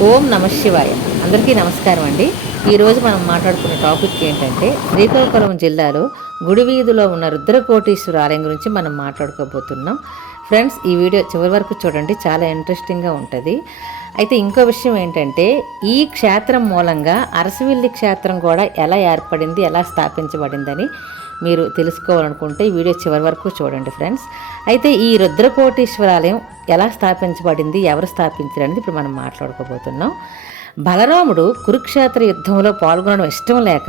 ఓం నమ శివాయ. అందరికీ నమస్కారం అండి. ఈరోజు మనం మాట్లాడుకున్న టాపిక్ ఏంటంటే శ్రీకాకుళం జిల్లాలో గుడి వీధిలో ఉన్న రుద్రకోటీశ్వర ఆలయం గురించి మనం మాట్లాడుకోబోతున్నాం. ఫ్రెండ్స్, ఈ వీడియో చివరి వరకు చూడండి, చాలా ఇంట్రెస్టింగ్గా ఉంటుంది. అయితే ఇంకో విషయం ఏంటంటే ఈ క్షేత్రం మూలంగా అరసవిల్లి క్షేత్రం కూడా ఎలా ఏర్పడింది, ఎలా స్థాపించబడిందని మీరు తెలుసుకోవాలనుకుంటే ఈ వీడియో చివరి వరకు చూడండి ఫ్రెండ్స్. అయితే ఈ రుద్రకోటీశ్వరాలయం ఎలా స్థాపించబడింది, ఎవరు స్థాపించారు అనేది ఇప్పుడు మనం మాట్లాడుకోబోతున్నాం. బలరాముడు కురుక్షేత్ర యుద్ధంలో పాల్గొనడం ఇష్టం లేక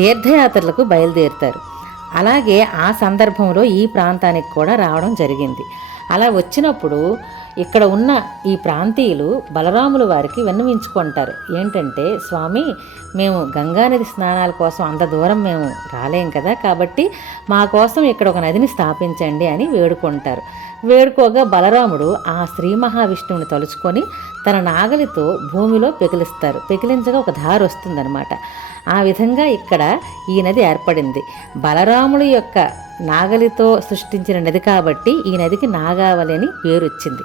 తీర్థయాత్రలకు బయలుదేరుతారు. అలాగే ఆ సందర్భంలో ఈ ప్రాంతానికి కూడా రావడం జరిగింది. అలా వచ్చినప్పుడు ఇక్కడ ఉన్న ఈ ప్రాంతీయులు బలరాముల వారికి విన్నవించుకుంటారు. ఏంటంటే, స్వామి, మేము గంగానది స్నానాల కోసం అంత దూరం మేము రాలేం కదా, కాబట్టి మా కోసం ఇక్కడ ఒక నదిని స్థాపించండి అని వేడుకుంటారు. వేడుకోగా బలరాముడు ఆ శ్రీ మహావిష్ణువుని తలుచుకొని తన నాగలితో భూమిలో పెకిలిస్తారు. పెకిలించగా ఒక దారి వస్తుందన్నమాట. ఆ విధంగా ఇక్కడ ఈ నది ఏర్పడింది. బలరాముడి యొక్క నాగలితో సృష్టించిన నది కాబట్టి ఈ నదికి నాగావళి అని పేరు వచ్చింది.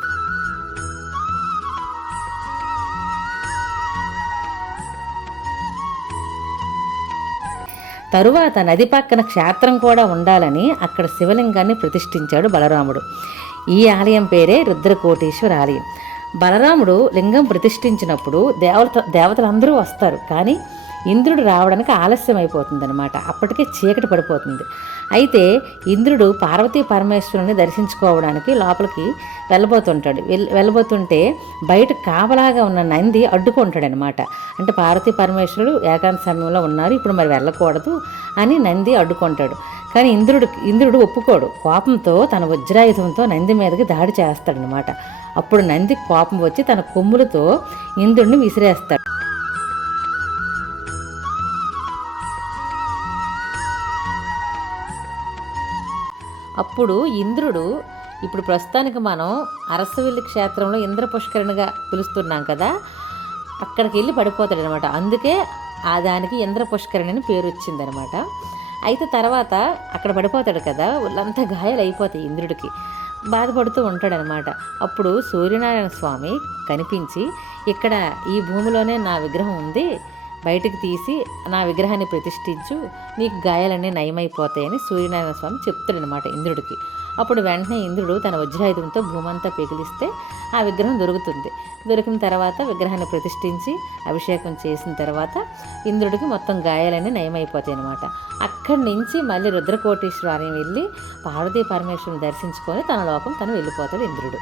తరువాత నది పక్కన క్షేత్రం కూడా ఉండాలని అక్కడ శివలింగాన్ని ప్రతిష్ఠించాడు బలరాముడు. ఈ ఆలయం పేరే రుద్రకోటీశ్వర ఆలయం. బలరాముడు లింగం ప్రతిష్ఠించినప్పుడు దేవతలందరూ వస్తారు, కానీ ఇంద్రుడు రావడానికి ఆలస్యం అయిపోతుందన్నమాట. అప్పటికే చీకటి పడిపోతుంది. అయితే ఇంద్రుడు పార్వతీ పరమేశ్వరుని దర్శించుకోవడానికి లోపలికి వెళ్ళబోతుంటే బయట కాపలాగా ఉన్న నంది అడ్డుకుంటాడనమాట. అంటే పార్వతీ పరమేశ్వరుడు ఏకాంత సమయంలో ఉన్నారు, ఇప్పుడు మరి వెళ్ళకూడదు అని నంది అడ్డుకుంటాడు. కానీ ఇంద్రుడు ఒప్పుకోడు. కోపంతో తన వజ్రాయుధంతో నంది మీదకి దాడి చేస్తాడనమాట. అప్పుడు నంది కోపం వచ్చి తన కొమ్ములతో ఇంద్రుడిని విసిరేస్తాడు. అప్పుడు ఇంద్రుడు, ఇప్పుడు ప్రస్తుతానికి మనం అరసవిల్లి క్షేత్రంలో ఇంద్ర పుష్కరిణిగా పిలుస్తున్నాం కదా, అక్కడికి వెళ్ళి పడిపోతాడనమాట. అందుకే దానికి ఇంద్ర పుష్కరిణి అని పేరు వచ్చిందనమాట. అయితే తర్వాత అక్కడ పడిపోతాడు కదా, వాళ్ళంతా గాయాలు అయిపోతాయి. ఇంద్రుడికి బాధపడుతూ ఉంటాడనమాట. అప్పుడు సూర్యనారాయణ స్వామి కనిపించి, ఇక్కడ ఈ భూమిలోనే నా విగ్రహం ఉంది, బయటికి తీసి నా విగ్రహాన్ని ప్రతిష్ఠించు, నీకు గాయాలన్నీ నయమైపోతాయని సూర్యనారాయణ స్వామి చెప్తాడనమాట ఇంద్రుడికి. అప్పుడు వెంటనే ఇంద్రుడు తన వజ్రాయుధంతో భూమంతా పెకిలిస్తే ఆ విగ్రహం దొరుకుతుంది. దొరికిన తర్వాత విగ్రహాన్ని ప్రతిష్ఠించి అభిషేకం చేసిన తర్వాత ఇంద్రుడికి మొత్తం గాయాలన్నీ నయమైపోతాయి అనమాట. అక్కడి నుంచి మళ్ళీ రుద్రకోటీశ్వర ఆలయం వెళ్ళి పార్వతీ పరమేశ్వరుని దర్శించుకొని తన లోకం తను వెళ్ళిపోతాడు ఇంద్రుడు.